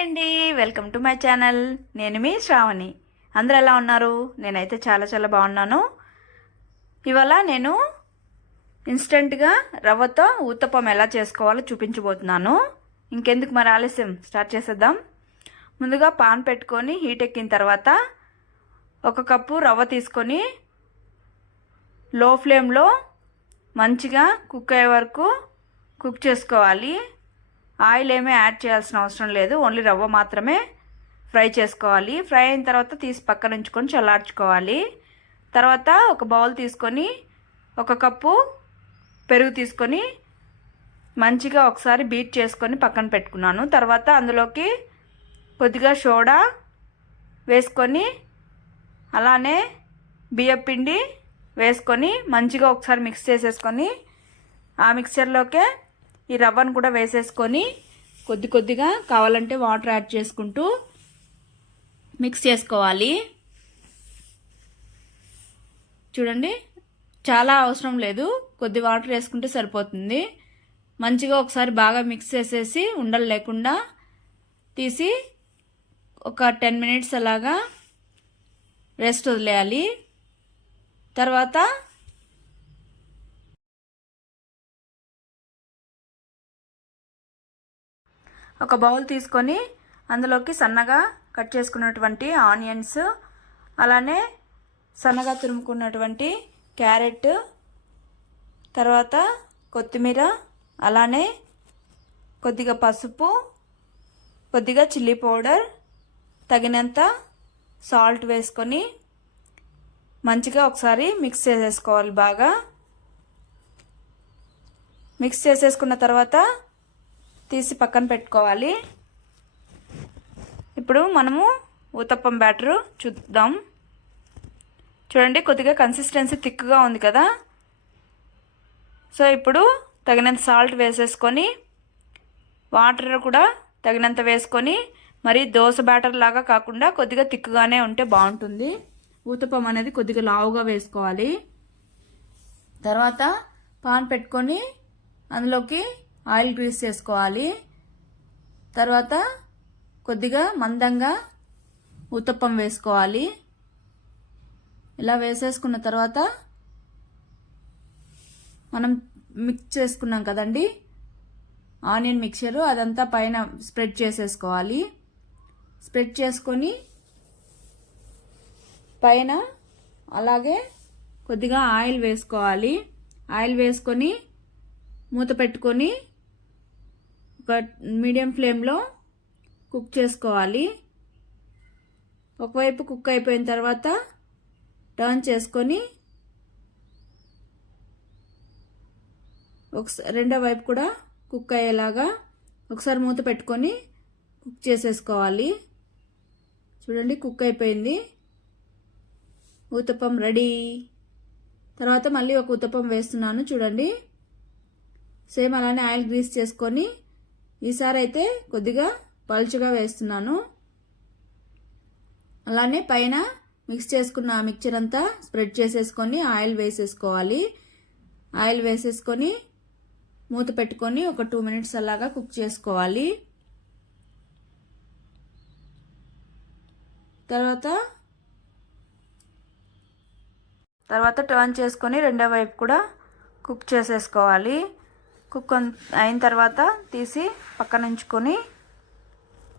అండి. Welcome to my channel. నేను మీ శ్రావణి. అందరూ ఎలా ఉన్నారు? నేనైతే చాలా చాలా బాగున్నాను. ఇవాళ నేను ఇన్స్టెంట్గా రవ్వతో ఊతప్పం ఎలా చేసుకోవాలో చూపించబోతున్నాను. ఇంకెందుకు మరి ఆలస్యం? స్టార్ట్ చేసేద్దాం. ముందుగా పాన్ పెట్టుకొని హీట్ ఎక్కిన తర్వాత ఒక కప్పు రవ్వ తీసుకొని లో ఫ్లేమ్లో మంచిగా కుక్ అయ్యే వరకు కుక్ చేసుకోవాలి. ఆయిల్ ఏమీ యాడ్ చేయాల్సిన అవసరం లేదు. ఓన్లీ రవ్వ మాత్రమే ఫ్రై చేసుకోవాలి. ఫ్రై అయిన తర్వాత తీసి పక్కన ఉంచుకొని చల్లార్చుకోవాలి. తర్వాత ఒక బౌల్ తీసుకొని ఒక కప్పు పెరుగు తీసుకొని మంచిగా ఒకసారి బీట్ చేసుకొని పక్కన పెట్టుకున్నాను. తర్వాత అందులోకి కొద్దిగా సోడా వేసుకొని అలానే బియ్యం పిండి వేసుకొని మంచిగా ఒకసారి మిక్స్ చేసేసుకొని ఆ మిక్సర్లోకే ఈ రవ్వను కూడా వేసేసుకొని కొద్ది కొద్దిగా కావాలంటే వాటర్ యాడ్ చేసుకుంటూ మిక్స్ చేసుకోవాలి. చూడండి చాలా అవసరం లేదు. కొద్ది వాటర్ వేసుకుంటే సరిపోతుంది. మంచిగా ఒకసారి బాగా మిక్స్ చేసేసి ఉండలు లేకుండా తీసి ఒక టెన్ మినిట్స్ అలాగా రెస్ట్ వదిలేయాలి. తర్వాత ఒక బౌల్ తీసుకొని అందులోకి సన్నగా కట్ చేసుకున్నటువంటి ఆనియన్స్ అలానే సన్నగా తురుముకున్నటువంటి క్యారెట్ తర్వాత కొత్తిమీర అలానే కొద్దిగా పసుపు కొద్దిగా చిల్లీ పౌడర్ తగినంత సాల్ట్ వేసుకొని మంచిగా ఒకసారి మిక్స్ చేసేసుకోవాలి బాగా. మిక్స్ చేసేసుకున్న తర్వాత తీసి పక్కన పెట్టుకోవాలి. ఇప్పుడు మనము ఊతప్పం బ్యాటరు చూద్దాం. చూడండి కొద్దిగా కన్సిస్టెన్సీ థిక్గా ఉంది కదా. సో ఇప్పుడు తగినంత సాల్ట్ వేసేసుకొని వాటర్ కూడా తగినంత వేసుకొని మరి దోశ బ్యాటర్ లాగా కాకుండా కొద్దిగా థిక్గానే ఉంటే బాగుంటుంది. ఊతప్పం అనేది కొద్దిగా లావుగా వేసుకోవాలి. తర్వాత పాన్ పెట్టుకొని అందులోకి ఆయిల్ గ్రీస్ చేసుకోవాలి. తర్వాత కొద్దిగా మందంగా ఉత్తప్పం వేసుకోవాలి. ఇలా వేసేసుకున్న తర్వాత మనం మిక్స్ చేసుకున్నాం కదండి. ఆనియన్ మిక్చరు అదంతా పైన స్ప్రెడ్ చేసేసుకోవాలి. స్ప్రెడ్ చేసుకొని పైన అలాగే కొద్దిగా ఆయిల్ వేసుకోవాలి. ఆయిల్ వేసుకొని మూత పెట్టుకొని ఒక మీడియం ఫ్లేమ్లో కుక్ చేసుకోవాలి. ఒకవైపు కుక్ అయిపోయిన తర్వాత టర్న్ చేసుకొని ఒకసారి రెండో వైపు కూడా కుక్ అయ్యేలాగా ఒకసారి మూత పెట్టుకొని కుక్ చేసేసుకోవాలి. చూడండి కుక్ అయిపోయింది. ఊతప్పం రెడీ. తర్వాత మళ్ళీ ఒక ఉతప్పం వేస్తున్నాను చూడండి. సేమ్ అలానే ఆయిల్ గ్రీస్ చేసుకొని ఈసారి అయితే కొద్దిగా పలుచుగా వేస్తున్నాను. అలానే పైన మిక్స్ చేసుకున్న మిక్చర్ అంతా స్ప్రెడ్ చేసేసుకొని ఆయిల్ వేసేసుకోవాలి. ఆయిల్ వేసేసుకొని మూత పెట్టుకొని ఒక టూ మినిట్స్ అలాగా కుక్ చేసుకోవాలి. తర్వాత తర్వాత టర్న్ చేసుకొని రెండో వైపు కూడా కుక్ చేసేసుకోవాలి. కుక్ అయిన తర్వాత తీసి పక్కన ఉంచుకొని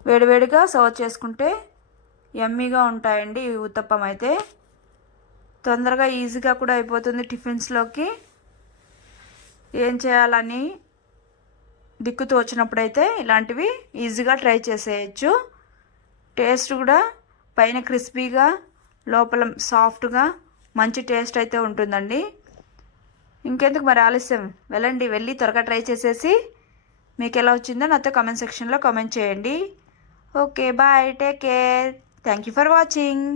వేడివేడిగా సర్వ్ చేసుకుంటే ఎమ్మీగా ఉంటాయండి ఈ ఉత్తప్పం అయితే. తొందరగా ఈజీగా కూడా అయిపోతుంది టిఫిన్స్లోకి. ఏం చేయాలని దిక్కు తోచినప్పుడైతే ఇలాంటివి ఈజీగా ట్రై చేసేయచ్చు. టేస్ట్ కూడా పైన క్రిస్పీగా లోపల సాఫ్ట్గా మంచి టేస్ట్ అయితే ఉంటుందండి. ఇంకెందుకు మరి ఆలస్యం? వెళ్ళండి వెళ్ళి త్వరగా ట్రై చేసేసి మీకు ఎలా వచ్చిందో నాతో కమెంట్ సెక్షన్లో కమెంట్ చేయండి. Okay bye take care thank you for watching